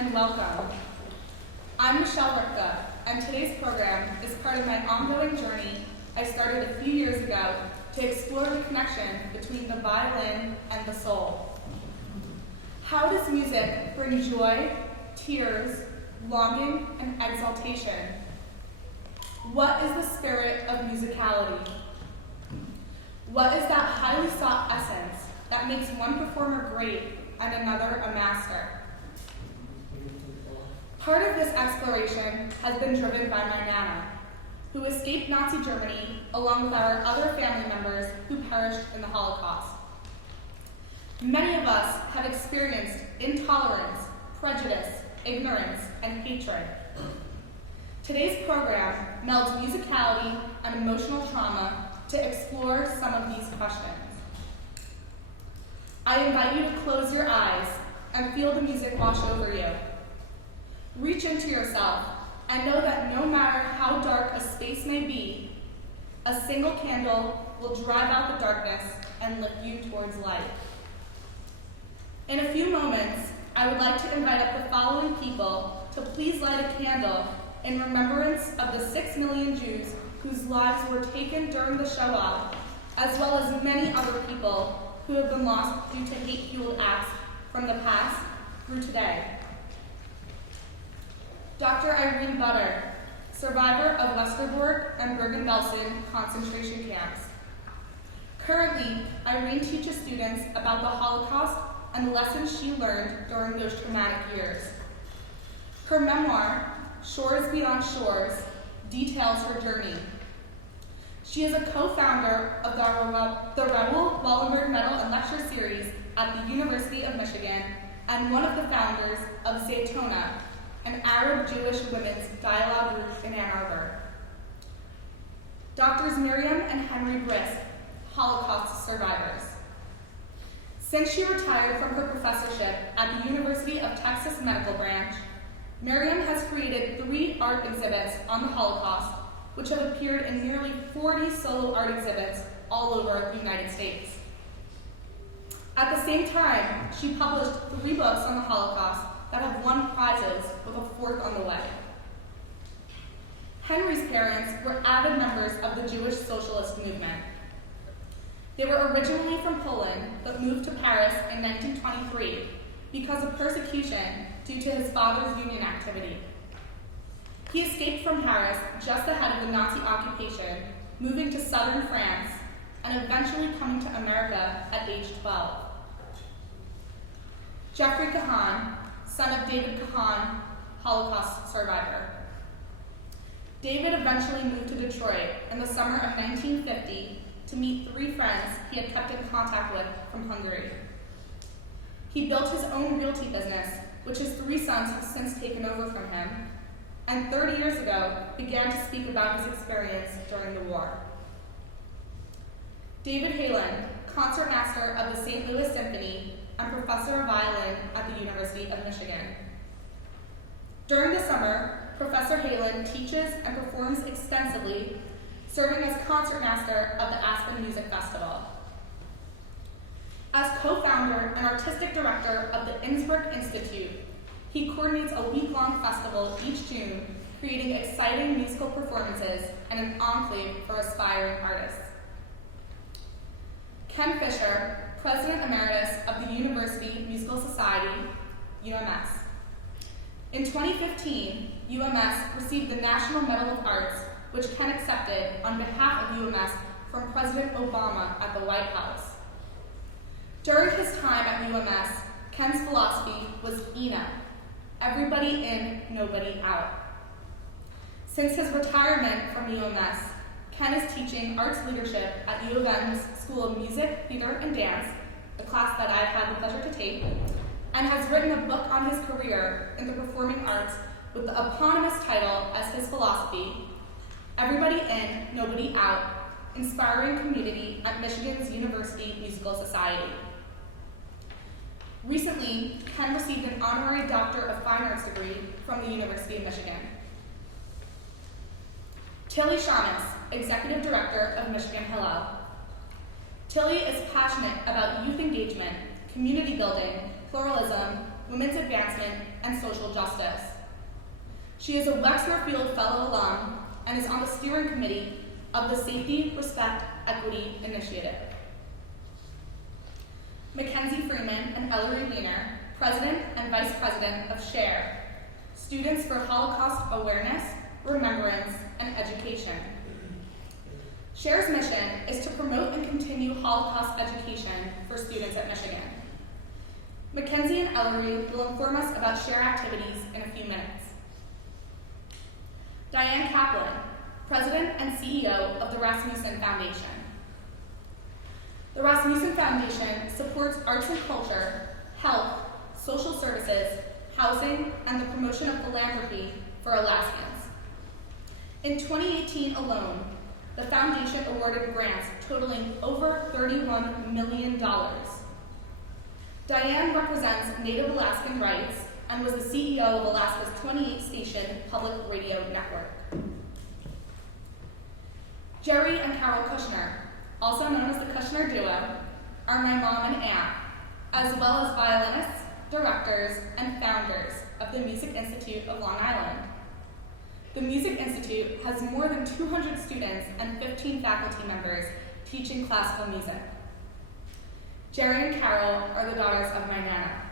and welcome. I'm Michele, Ripka, and today's program is part of my ongoing journey I started a few years ago to explore the connection between the violin and the soul. How does music bring joy, tears, longing, and exaltation? What is the spirit of musicality? What is that highly sought essence that makes one performer great and another a master? Part of this exploration has been driven by my Nana, who escaped Nazi Germany along with our other family members who perished in the Holocaust. Many of us have experienced intolerance, prejudice, ignorance, and hatred. Today's program melds musicality and emotional trauma to explore some of these questions. I invite you to close your eyes and feel the music wash over you. Reach into yourself and know that no matter how dark a space may be, a single candle will drive out the darkness and lift you towards light. In a few moments, I would like to invite up the following people to please light a candle in remembrance of the 6 million Jews whose lives were taken during the Shoah, as well as many other people who have been lost due to hate-fueled acts from the past through today. Dr. Irene Butter, survivor of Westerbork and Bergen-Belsen concentration camps. Currently, Irene teaches students about the Holocaust and the lessons she learned during those traumatic years. Her memoir, Shores Beyond Shores, details her journey. She is a co-founder of the Ravel Wallenberg Medal and Lecture Series at the University of Michigan and one of the founders of Zaytona, an Arab-Jewish women's dialogue group in Ann Arbor. Doctors Miriam and Henry Brisk, Holocaust survivors. Since she retired from her professorship at the University of Texas Medical Branch, Miriam has created 3 art exhibits on the Holocaust, which have appeared in nearly 40 solo art exhibits all over the United States. At the same time, she published 3 books on the Holocaust that have won prizes with a 4th on the way. Henry's parents were avid members of the Jewish socialist movement. They were originally from Poland, but moved to Paris in 1923 because of persecution due to his father's union activity. He escaped from Paris just ahead of the Nazi occupation, moving to southern France, and eventually coming to America at age 12. Jeffrey Kahan, son of David Kahan, Holocaust survivor. David eventually moved to Detroit in the summer of 1950 to meet 3 friends he had kept in contact with from Hungary. He built his own realty business, which his 3 sons have since taken over from him, and 30 years ago began to speak about his experience during the war. David Halen, concertmaster of the St. Louis Symphony and professor of violin at the University of Michigan. During the summer, Professor Halen teaches and performs extensively, serving as concertmaster of the Aspen Music Festival. As co-founder and artistic director of the Innsbruck Institute, he coordinates a week-long festival each June, creating exciting musical performances and an enclave for aspiring artists. Ken Fisher, President Emeritus of the University Musical Society, UMS. In 2015, UMS received the National Medal of Arts, which Ken accepted on behalf of UMS from President Obama at the White House. During his time at UMS, Ken's philosophy was ENA, everybody in, nobody out. Since his retirement from UMS, Ken is teaching arts leadership at U of M's School of Music, Theater, and Dance, a class that I've had the pleasure to take, and has written a book on his career in the performing arts with the eponymous title as his philosophy, Everybody In, Nobody Out, Inspiring Community at Michigan's University Musical Society. Recently, Ken received an honorary Doctor of Fine Arts degree from the University of Michigan. Tilly Johannes, Executive Director of Michigan Hillel. Tilly is passionate about youth engagement, community building, pluralism, women's advancement, and social justice. She is a Wexner Field Fellow alum and is on the steering committee of the Safety, Respect, Equity Initiative. Mackenzie Freeman and Ellery Wiener, President and Vice President of SHARE, Students for Holocaust Awareness, Remembrance, and Education. SHARE's mission is to promote and continue Holocaust education for students at Michigan. Mackenzie and Ellery will inform us about SHARE activities in a few minutes. Diane Kaplan, President and CEO of the Rasmussen Foundation. The Rasmussen Foundation supports arts and culture, health, social services, housing, and the promotion of philanthropy for Alaskans. In 2018 alone, the foundation awarded grants totaling over $31 million. Diane represents Native Alaskan rights and was the CEO of Alaska's 28-station public radio network. Jerry and Carol Kushner, also known as the Kushner Duo, are my mom and aunt, as well as violinists, directors, and founders of the Music Institute of Long Island. The Music Institute has more than 200 students and 15 faculty members teaching classical music. Jerry and Carol are the daughters of my Nana.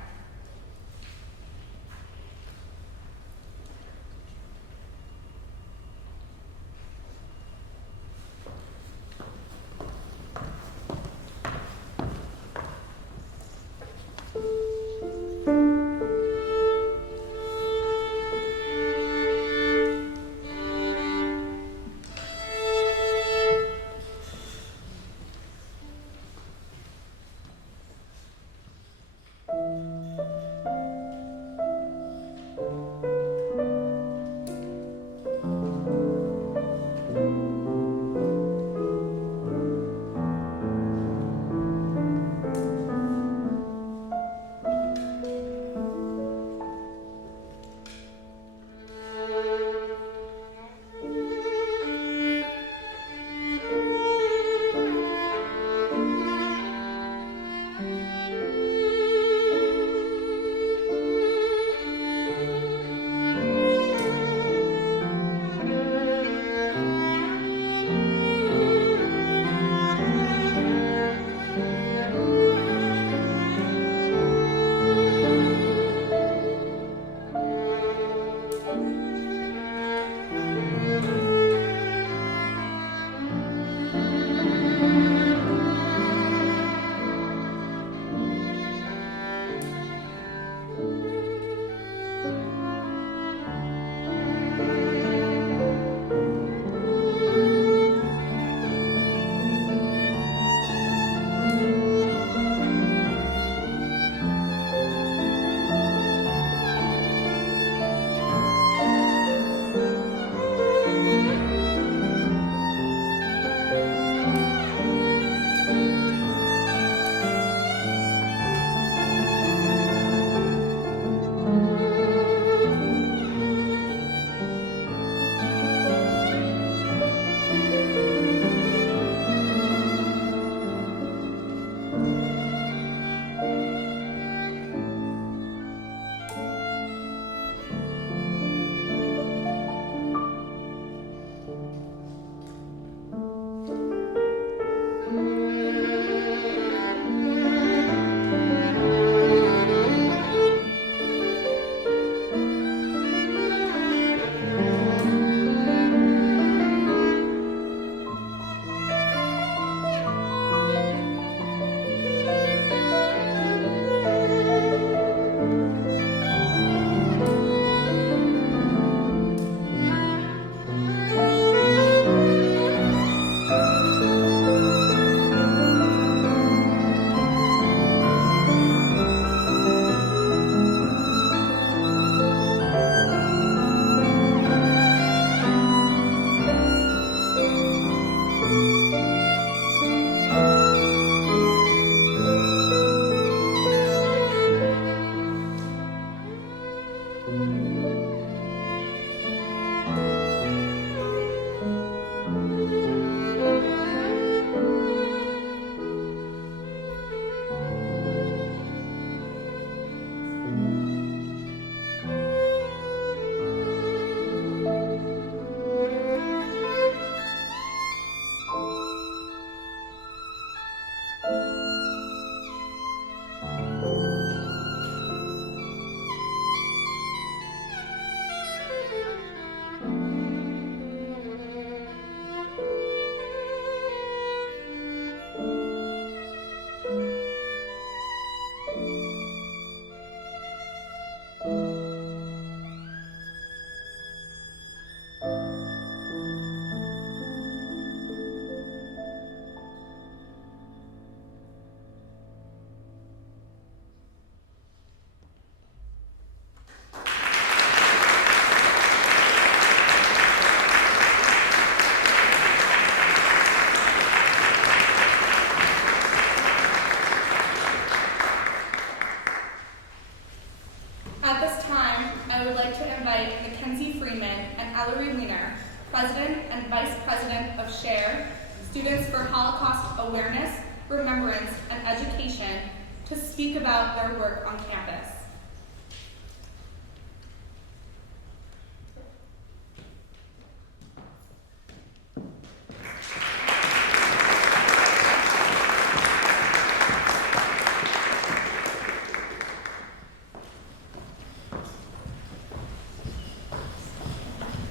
students for Holocaust awareness, remembrance, and education to speak about their work on campus.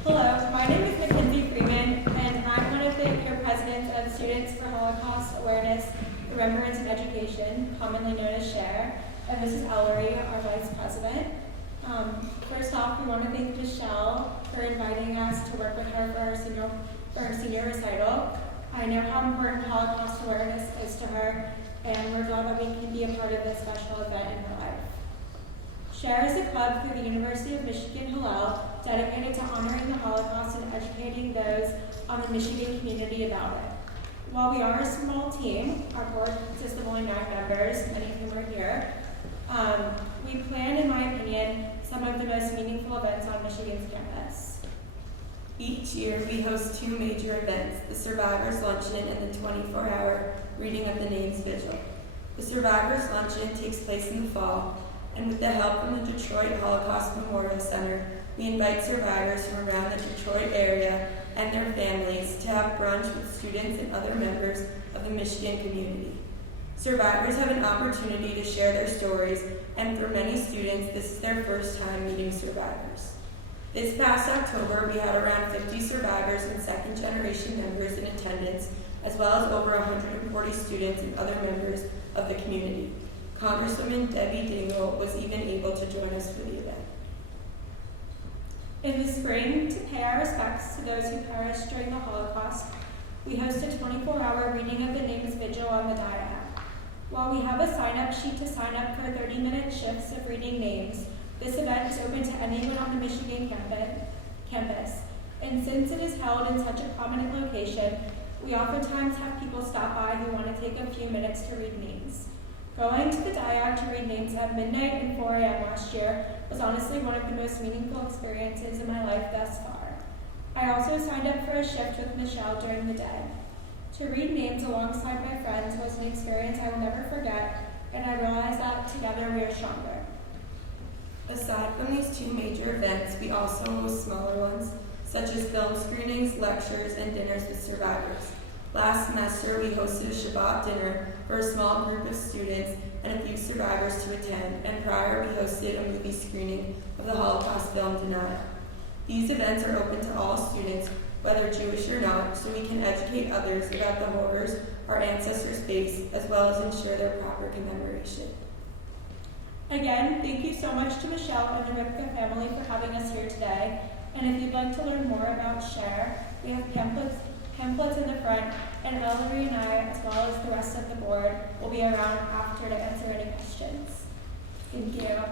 Hello, my name is and I'm one of the co-presidents of Students for Holocaust Awareness, Remembrance, and Education, commonly known as SHARE, and this is Ellery, our vice president. First off, we want to thank Michele for inviting us to work with her for our senior recital. I know how important Holocaust awareness is to her, and we're glad that we can be a part of this special event in her life. SHARE is a club through the University of Michigan Hillel dedicated to honoring the Holocaust and educating those on the Michigan community about it. While we are a small team, our board consists of only 9 members, many of whom are here, we plan, in my opinion, some of the most meaningful events on Michigan's campus. Each year, we host 2 major events, the Survivors Luncheon and the 24-hour Reading of the Names Vigil. The Survivors Luncheon takes place in the fall, and with the help from the Detroit Holocaust Memorial Center, we invite survivors from around the Detroit area and their families to have brunch with students and other members of the Michigan community. Survivors have an opportunity to share their stories, and for many students, this is their first time meeting survivors. This past October, we had around 50 survivors and second-generation members in attendance, as well as over 140 students and other members of the community. Congresswoman Debbie Dingell was even able to join us for the event. In the spring, to pay our respects to those who perished during the Holocaust, we host a 24-hour Reading of the Names Vigil on the Diet. While we have a sign-up sheet to sign up for 30-minute shifts of reading names, this event is open to anyone on the Michigan campus. And since it is held in such a prominent location, we oftentimes have people stop by who want to take a few minutes to read names. Going to the Diet to read names at midnight and 4 a.m. last year was honestly one of the most meaningful experiences in my life thus far. I also signed up for a shift with Michele during the day. To read names alongside my friends was an experience I will never forget, and I realized that together we are stronger. Aside from these 2 major events, we also host smaller ones, such as film screenings, lectures, and dinners with survivors. Last semester, we hosted a Shabbat dinner for a small group of students and a few survivors to attend, and prior we hosted a movie screening of the Holocaust film Denial. These events are open to all students, whether Jewish or not, so we can educate others about the horrors our ancestors faced, as well as ensure their proper commemoration. Again, thank you so much to Michele and the Ripka family for having us here today, and if you'd like to learn more about SHARE, we have pamphlets in the front, and Ellery and I, as well as the rest of the board, will be around after to answer any questions. Thank you.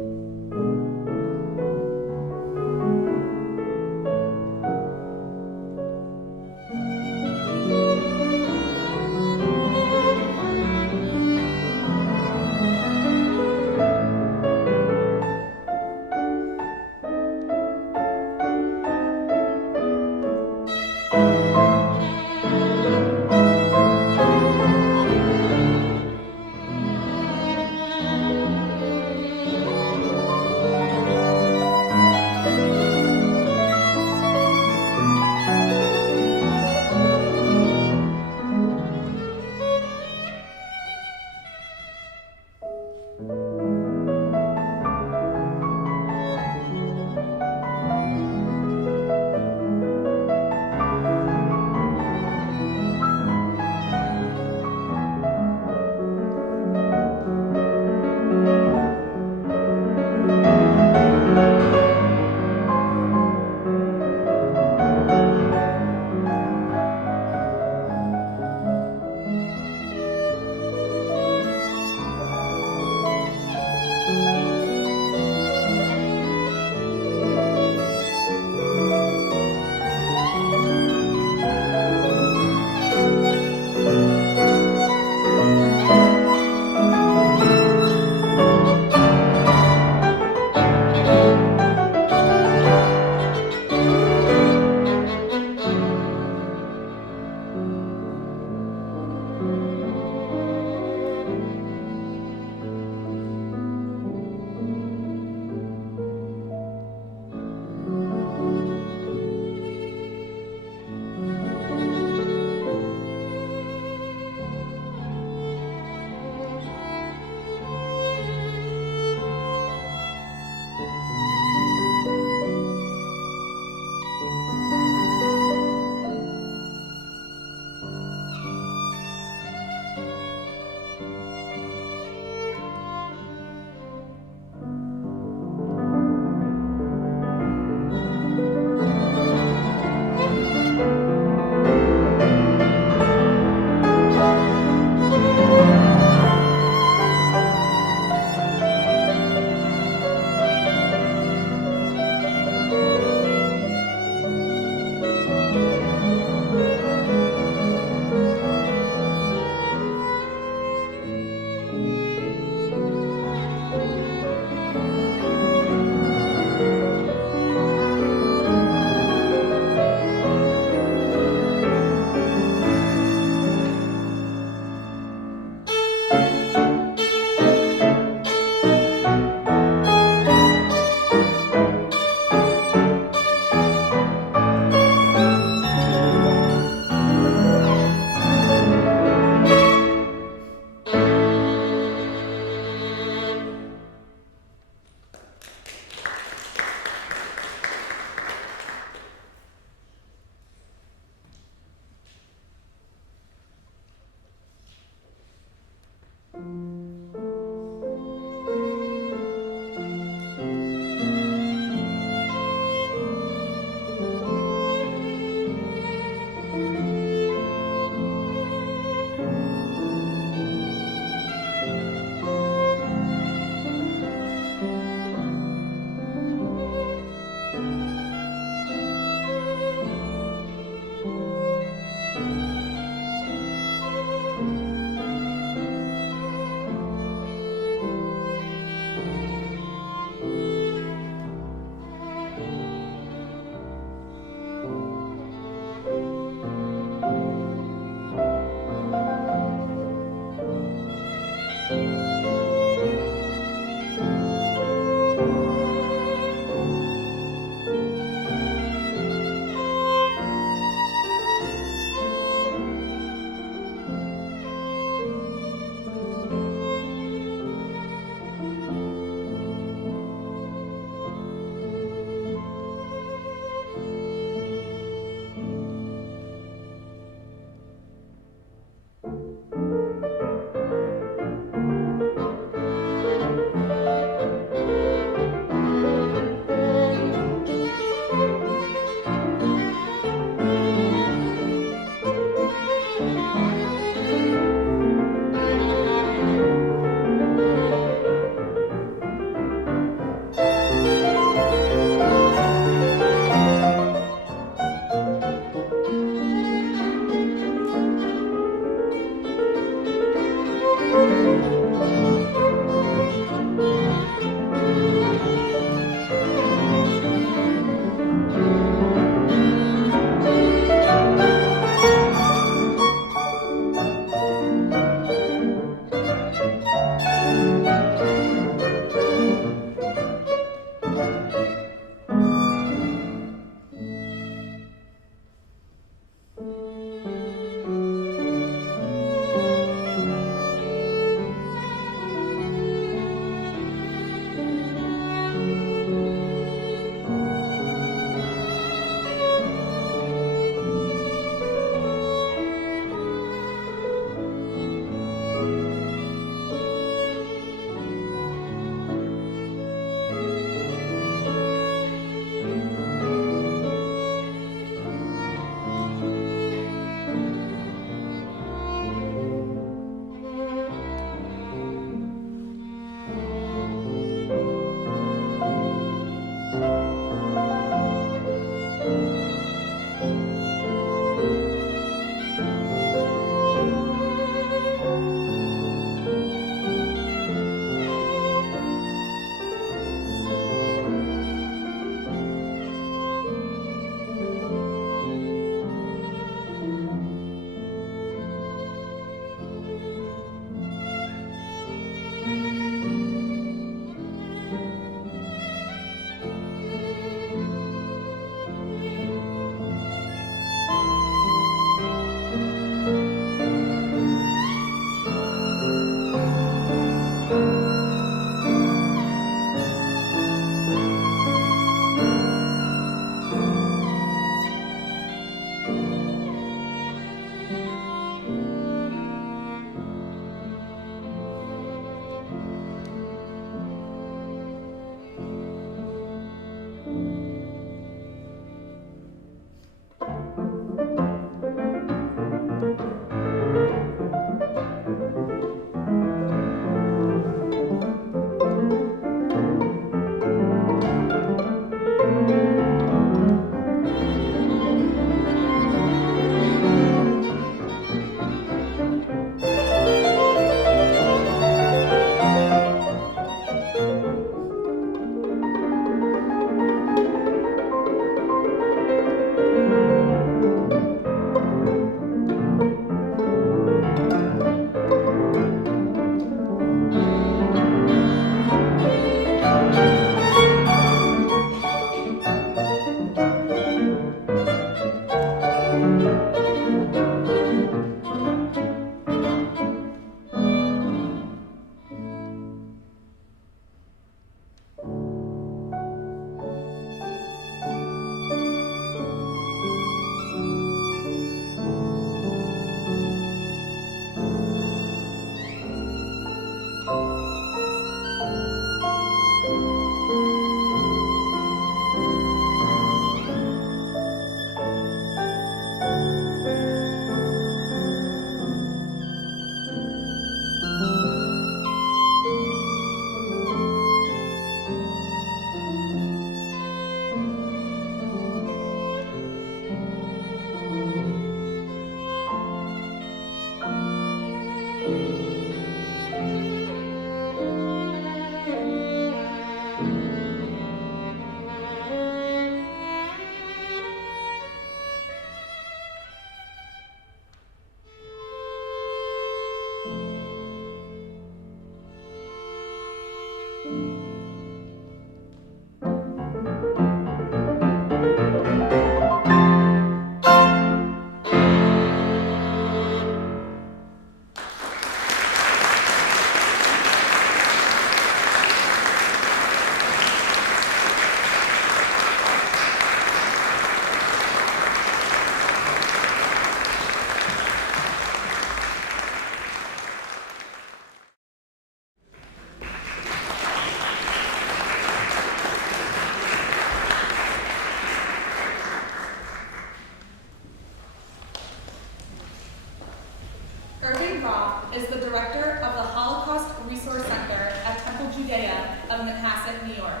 Judea of Manhasset, New York.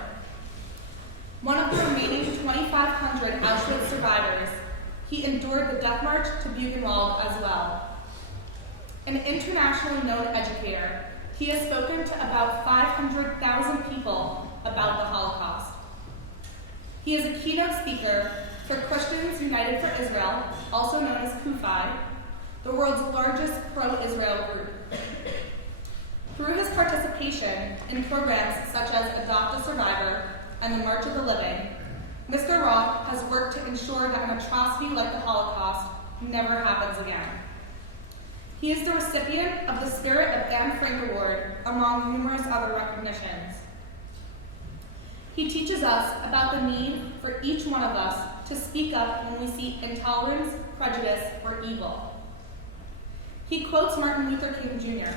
One of the remaining 2,500 Auschwitz survivors, he endured the death march to Buchenwald as well. An internationally known educator, he has spoken to about 500,000 people about the Holocaust. He is a keynote speaker for Christians United for Israel, also known as CUFI, the world's largest pro-Israel group. Through his participation in programs such as Adopt a Survivor and the March of the Living, Mr. Roth has worked to ensure that an atrocity like the Holocaust never happens again. He is the recipient of the Spirit of Anne Frank Award, among numerous other recognitions. He teaches us about the need for each one of us to speak up when we see intolerance, prejudice, or evil. He quotes Martin Luther King Jr.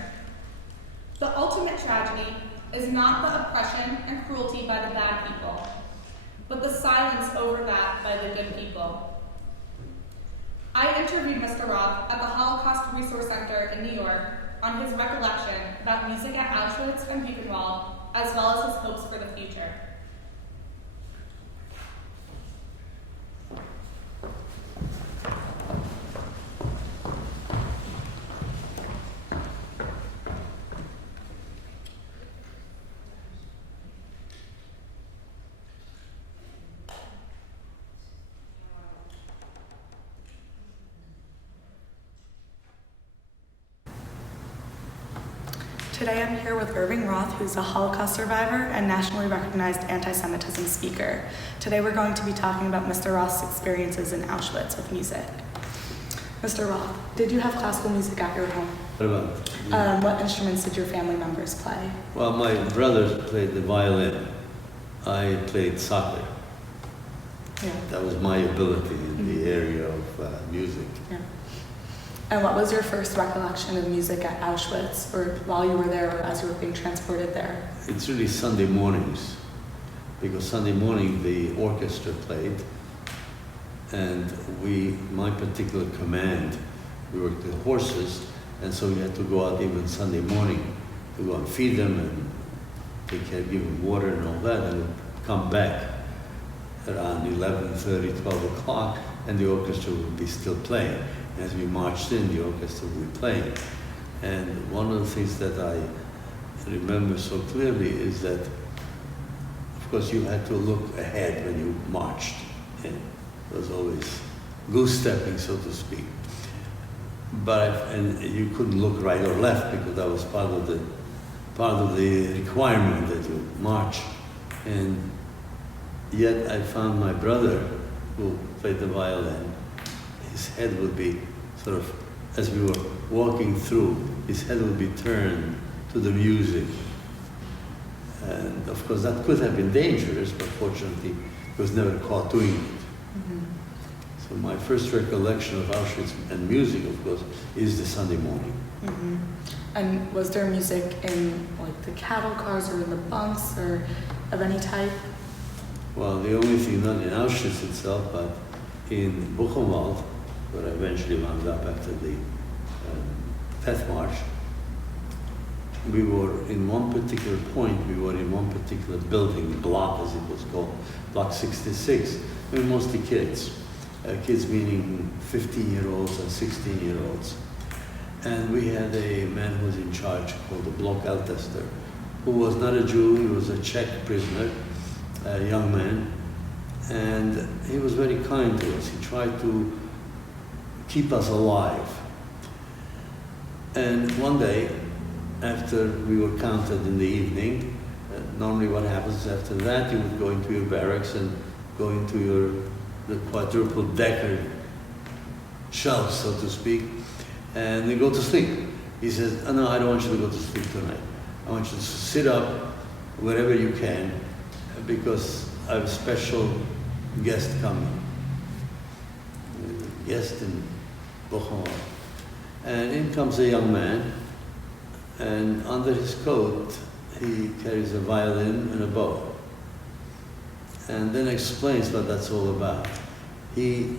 "The ultimate tragedy is not the oppression and cruelty by the bad people, but the silence over that by the good people." I interviewed Mr. Roth at the Holocaust Resource Center in New York on his recollection about music at Auschwitz and Buchenwald, as well as his hopes for the future. Today I'm here with Irving Roth, who's a Holocaust survivor and nationally recognized anti-Semitism speaker. Today we're going to be talking about Mr. Roth's experiences in Auschwitz with music. Mr. Roth, did you have classical music at your home? Perlman. What instruments did your family members play? Well, my brothers played the violin. I played soccer. Yeah. That was my ability in the area of music. Yeah. And what was your first recollection of music at Auschwitz, or while you were there, or as you were being transported there? It's really Sunday mornings, because Sunday morning the orchestra played, and my particular command, we worked the horses, and so we had to go out even Sunday morning to go and feed them and take care, give them water and all that, and come back around 11:30, 12 o'clock, and the orchestra would be still playing. As we marched in, the orchestra would be playing. And one of the things that I remember so clearly is that, of course, you had to look ahead when you marched. And it was always goose-stepping, so to speak. And you couldn't look right or left because that was part of the requirement that you march. And yet I found my brother, who played the violin, his head would be sort of, as we were walking through, his head would be turned to the music. And of course that could have been dangerous, but fortunately he was never caught doing it. Mm-hmm. So my first recollection of Auschwitz and music, of course, is the Sunday morning. Mm-hmm. And was there music in like the cattle cars or in the bunks or of any type? Well, the only thing, not in Auschwitz itself, but in Buchenwald, where I eventually wound up after the death march, we were in one particular point, we were in one particular building, block as it was called, block 66. We were mostly kids. Kids meaning 15-year-olds and 16-year-olds. And we had a man who was in charge called the Blockaltester, who was not a Jew, he was a Czech prisoner, a young man. And he was very kind to us. He tried to keep us alive. And one day, after we were counted in the evening, normally what happens after that, you would go into your barracks and go into the quadruple decker shelves, so to speak, and then go to sleep. He says, "Oh, no, I don't want you to go to sleep tonight. I want you to sit up wherever you can, because I have a special guest coming." A guest in Poco. And in comes a young man, and under his coat he carries a violin and a bow. And then explains what that's all about. He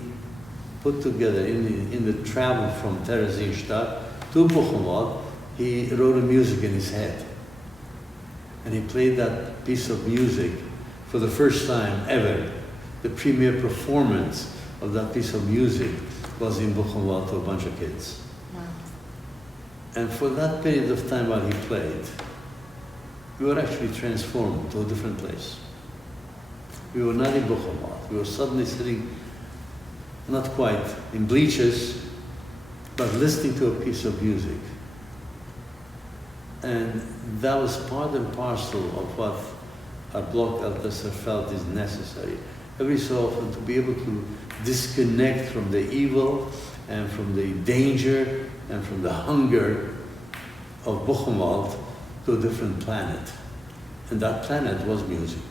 put together, in the travel from Theresienstadt to Buchenwald, he wrote a music in his head. and he played that piece of music for the first time ever. The premiere performance of that piece of music was in Buchenwald to a bunch of kids. Wow. And for that period of time while he played, we were actually transformed to a different place. We were not in Buchenwald. We were suddenly sitting, not quite in bleachers, but listening to a piece of music. And that was part and parcel of what our Block Ältester felt is necessary. Every so often to be able to disconnect from the evil and from the danger and from the hunger of Buchenwald to a different planet. And that planet was music.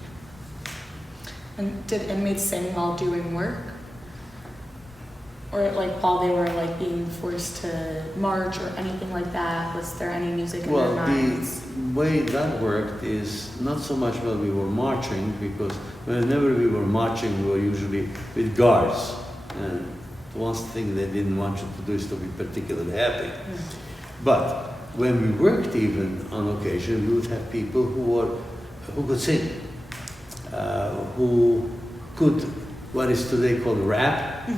And did inmates sing while doing work? Or like while they were like being forced to march or anything like that? Was there any music in their minds? The way that worked is not so much while we were marching, because whenever we were marching, we were usually with guards. And the one thing they didn't want you to do is to be particularly happy. But when we worked even on occasion, we would have people who could sing, who could, what is today called rap,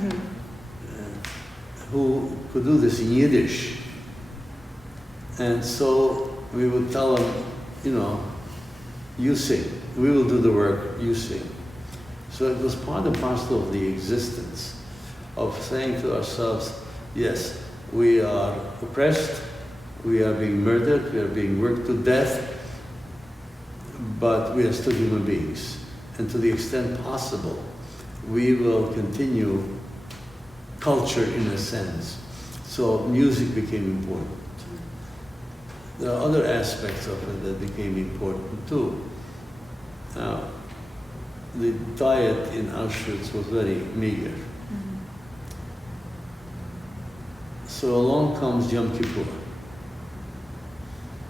who could do this in Yiddish. And so we would tell them, you know, you sing. We will do the work, you sing. So it was part and parcel of the existence of saying to ourselves, yes, we are oppressed, we are being murdered, we are being worked to death, but we are still human beings. And to the extent possible, we will continue culture in a sense. So music became important. There are other aspects of it that became important too. Now, the diet in Auschwitz was very meager. So along comes Yom Kippur.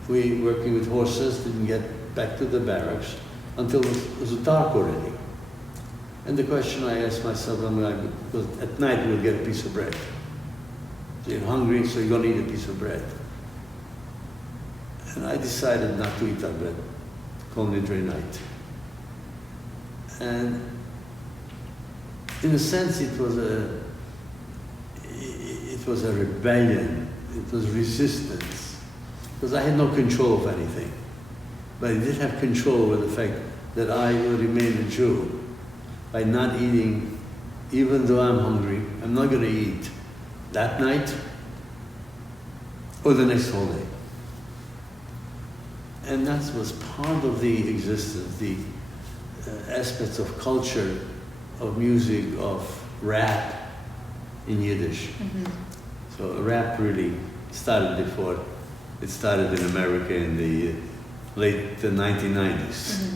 We, working with horses, didn't get back to the barracks until it was dark already. And the question I asked myself, because at night we'll get a piece of bread. So you're hungry, so you're going to eat a piece of bread. And I decided not to eat that bread, Kol Nidre night. And in a sense, it was a rebellion. It was resistance, because I had no control of anything. But I did have control over the fact that I will remain a Jew. By not eating, even though I'm hungry, I'm not going to eat that night or the next whole day. And that was part of the existence, the aspects of culture, of music, of rap in Yiddish. So rap really started before it started in America in the late 1990s.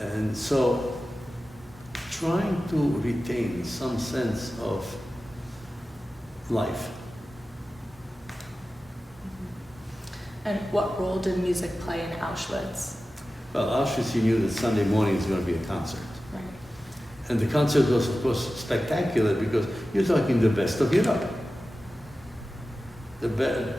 And so trying to retain some sense of life. And what role did music play in Auschwitz? Well, Auschwitz, you knew that Sunday morning was going to be a concert. Right. And the concert was, of course, spectacular because you're talking the best of Europe.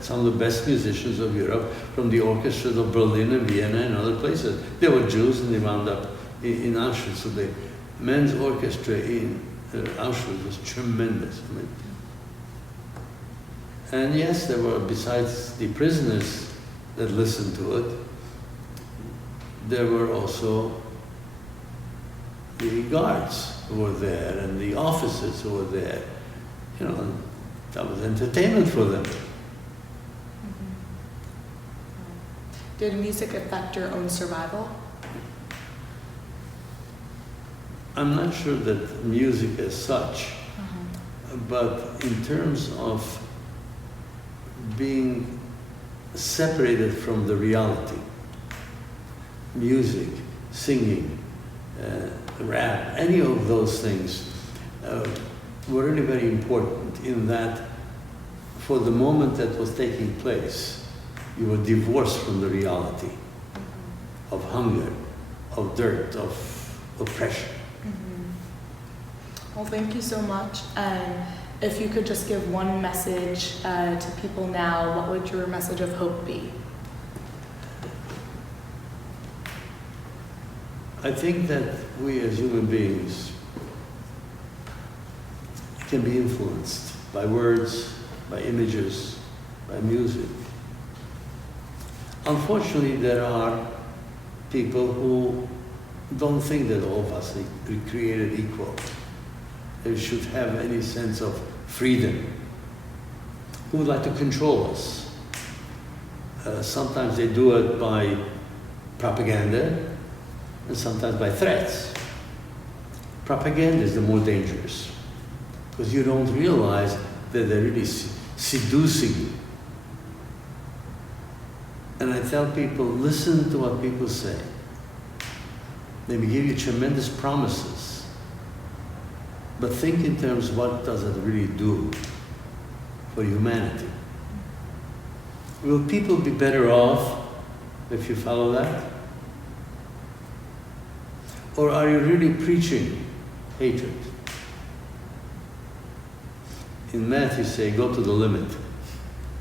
Some of the best musicians of Europe, from the orchestras of Berlin and Vienna and other places. They were Jews and they wound up in Auschwitz. So the men's orchestra in Auschwitz was tremendous. I mean, and yes, there were, besides the prisoners that listened to it, there were also the guards who were there and the officers who were there. You know, that was entertainment for them. Did music affect your own survival? I'm not sure that music as such, but in terms of being separated from the reality, music, singing, rap, any of those things were really very important in that for the moment that was taking place, you were divorced from the reality of hunger, of dirt, of oppression. Well, thank you so much. And if you could just give one message to people now, what would your message of hope be? I think that we as human beings can be influenced by words, by images, by music. Unfortunately, there are people who don't think that all of us are created equal. They should have any sense of freedom. Who would like to control us? Sometimes they do it by propaganda, and sometimes by threats. Propaganda is the more dangerous, because you don't realize that they're really seducing you. And I tell people, listen to what people say. They may give you tremendous promises, but think in terms of what does it really do for humanity. Will people be better off if you follow that? Or are you really preaching hatred? In math you say, go to the limit.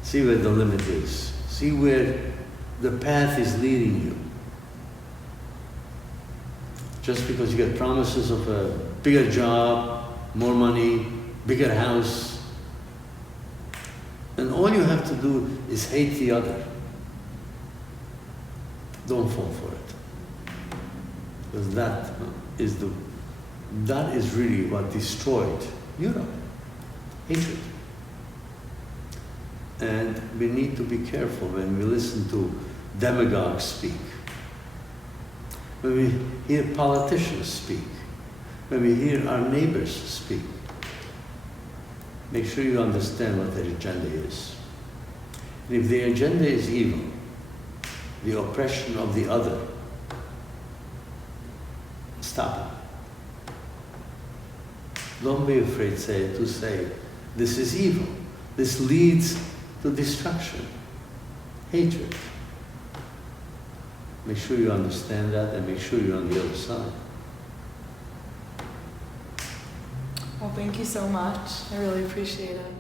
See where the limit is. See where the path is leading you. Just because you get promises of a bigger job, more money, bigger house, and all you have to do is hate the other. Don't fall for it. Because that is really what destroyed Europe. Hatred. And we need to be careful when we listen to demagogues speak. When we hear politicians speak. When we hear our neighbors speak. Make sure you understand what their agenda is. And if their agenda is evil, the oppression of the other, stop it. Don't be afraid to say, this is evil. This leads to destruction, hatred. Make sure you understand that and make sure you're on the other side. Well, thank you so much. I really appreciate it.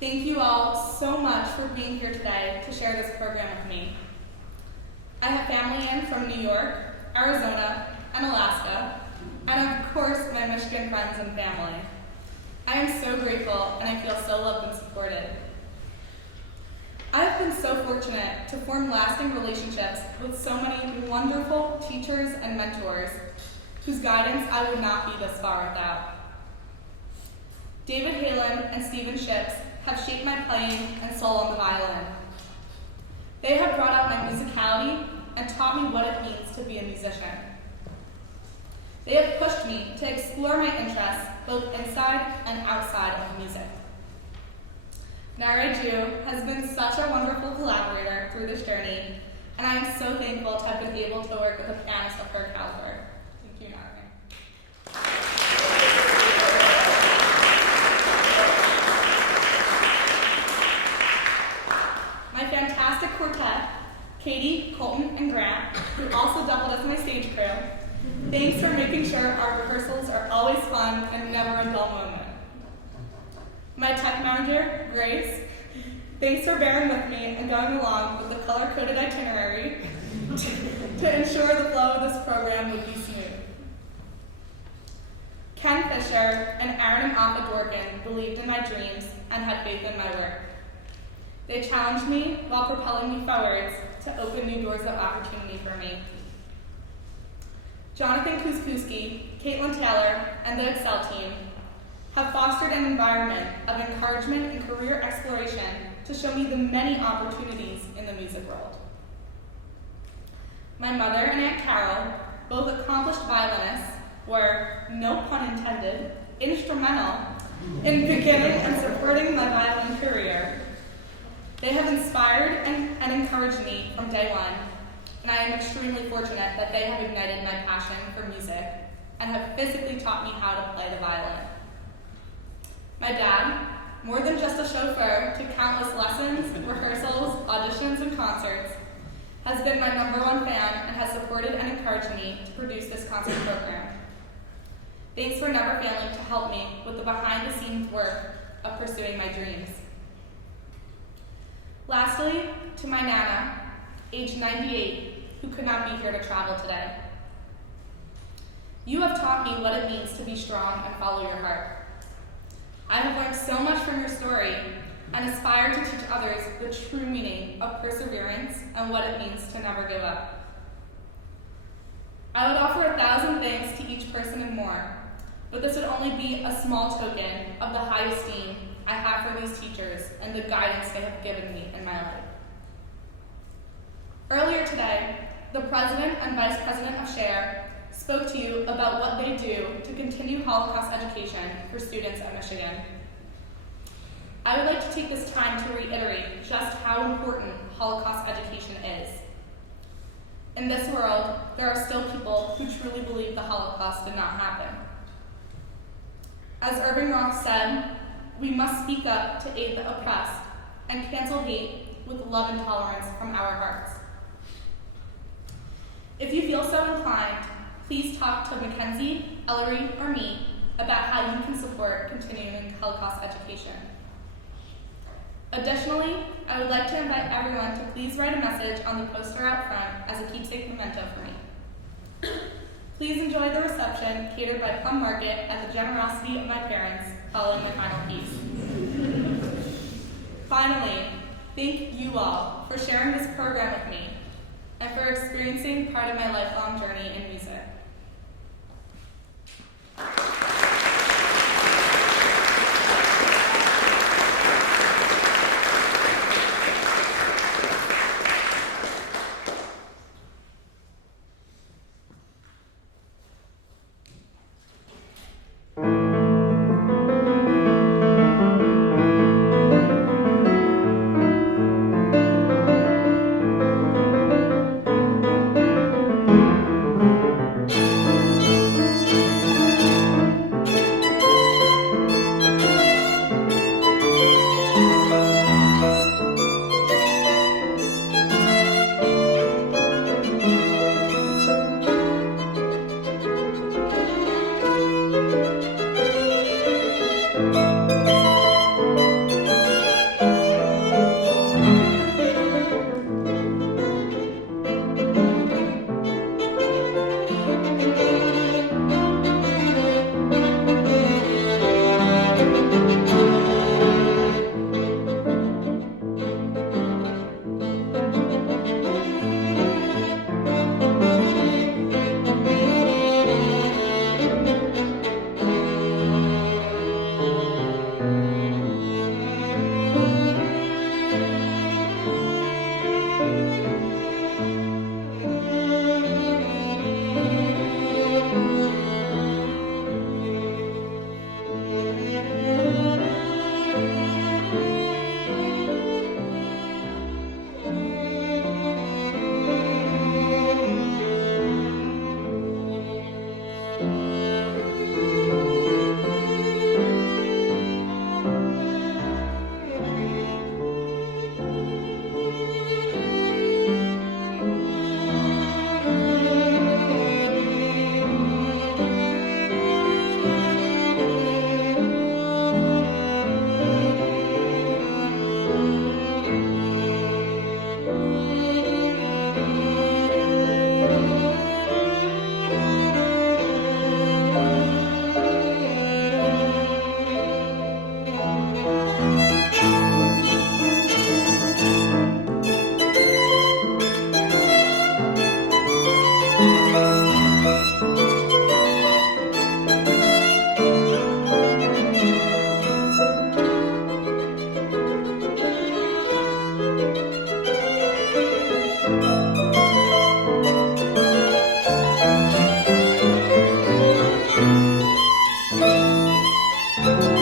Thank you all so much for being here today to share this program with me. I have family in from New York, Arizona, and Alaska, and of course my Michigan friends and family. I am so grateful and I feel so loved and supported. I have been so fortunate to form lasting relationships with so many wonderful teachers and mentors whose guidance I would not be this far without. David Halen and Stephen Shipps have shaped my playing and soul on the violin. They have brought out my musicality and taught me what it means to be a musician. They have pushed me to explore my interests both inside and outside of music. Nara Ju has been such a wonderful collaborator through this journey, and I am so thankful to have been able to work with a pianist of her caliber. Thank you, Nara. My fantastic quartet, Katie, Colton, and Grant, who also doubled as my stage crew, thanks for making sure our rehearsals are always fun and and never a dull moment. My tech manager, Grace, thanks for bearing with me and going along with the color-coded itinerary to ensure the flow of this program would be smooth. Ken Fisher and Aaron and Alpha Dorkin believed in my dreams and had faith in my work. They challenged me while propelling me forwards to open new doors of opportunity for me. Jonathan Kuski, Caitlin Taylor, and the Excel team have fostered an environment of encouragement and career exploration to show me the many opportunities in the music world. My mother and Aunt Carol, both accomplished violinists, were, no pun intended, instrumental in beginning and supporting my violin career. They have inspired and encouraged me from day one, and I am extremely fortunate that they have ignited my passion for music and have physically taught me how to play the violin. My dad, more than just a chauffeur to countless lessons, rehearsals, auditions, and concerts, has been my #1 fan and has supported and encouraged me to produce this concert program. Thanks for never failing to help me with the behind-the-scenes work of pursuing my dreams. Lastly, to my Nana, age 98, who could not be here to travel today. You have taught me what it means to be strong and follow your heart. I have learned so much from your story and aspire to teach others the true meaning of perseverance and what it means to never give up. I would offer 1,000 thanks to each person and more, but this would only be a small token of the high esteem I have for these teachers and the guidance they have given me in my life. Earlier today, the President and Vice President of SHARE spoke to you about what they do to continue Holocaust education for students at Michigan. I would like to take this time to reiterate just how important Holocaust education is. In this world, there are still people who truly believe the Holocaust did not happen. As Irving Roth said, we must speak up to aid the oppressed and cancel hate with love and tolerance from our hearts. If you feel so inclined, please talk to Mackenzie, Ellery, or me about how you can support continuing Holocaust education. Additionally, I would like to invite everyone to please write a message on the poster out front as a keepsake memento for me. Please enjoy the reception catered by Plum Market at the generosity of my parents following my final piece. Finally, thank you all for sharing this program with me and for experiencing part of my lifelong journey in music. Thank you.